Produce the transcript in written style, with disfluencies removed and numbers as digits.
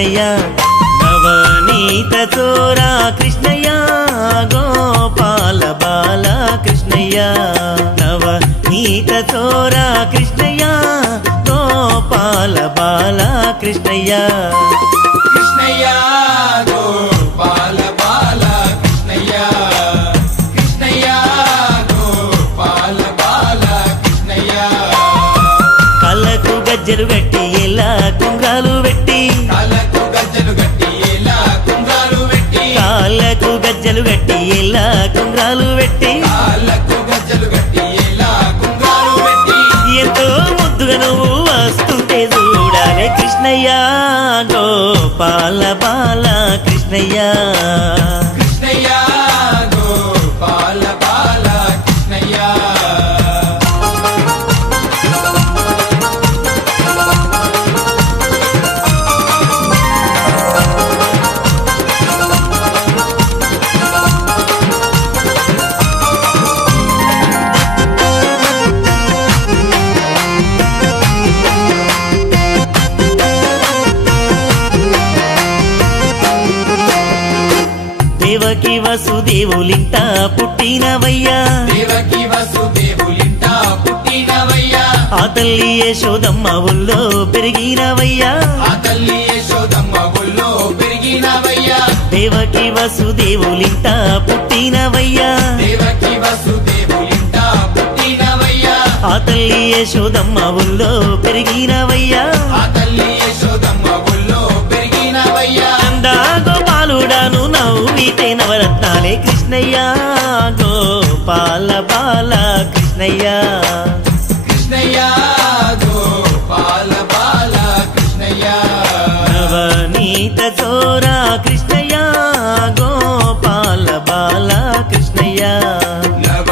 కృష్ణయ్య నవనీత చోరా కృష్ణయ్య గోపాల బాల కృష్ణయ్య నవనీత చోరా కృష్ణయ్య గోపాల బాల కృష్ణయ్య కృష్ణయ్య గోపాల బాల కృష్ణయ్య కృష్ణయ్య గోపాల బాల కృష్ణయ్య కళ్ళకు గజ్జలు పెట్టి ఎలా కుంగాలు పెట్టి కాళ్ళకు గజ్జలు గట్టి ఎలా కుంగాలు పెట్టి కాళ్ళకు గజ్జలు కట్టి ఎలా కుంగాలు పెట్టి కాళ్ళకు గజ్జలు గట్టి ఎలా కుంగాలు పెట్టి ఎంతో ముద్దుగా నువ్వు వస్తుంటే చూడాలి కృష్ణయ్య గోపాల బాల కృష్ణయ్య కృష్ణయ్య గోపాల బాల కృష్ణయ్య దేవకి వసుదేవులింట పుట్టినవయ్యా దేవకి వసుదేవులింట పుట్టినవయ్యా ఆ తల్లి యశోదమ్మ ఊళ్ళో పెరిగినవయ్యా ఆ తల్లి యశోదమ్మ ఒళ్ళో పెరిగినవయ్యా దేవకి వసుదేవులింట పుట్టినవయ్యా దేవకి వసుదేవులింట పుట్టినవయ్యా ఆ తల్లి యశోదమ్మ ఊళ్ళో పెరిగినవయ్యా ఆ తల్లి యశోదమ్మ ఒళ్ళో పెరిగినవయ్యా నందా గోపాలుడాను నవ్వితే నవరత్నాలే కృష్ణయ్య గోపాల బాల కృష్ణయ్య కృష్ణయ్య గోపాల బాల కృష్ణయ్య నవనీత చోరా కృష్ణయ్య గోపాల బాల కృష్ణయ్య నవ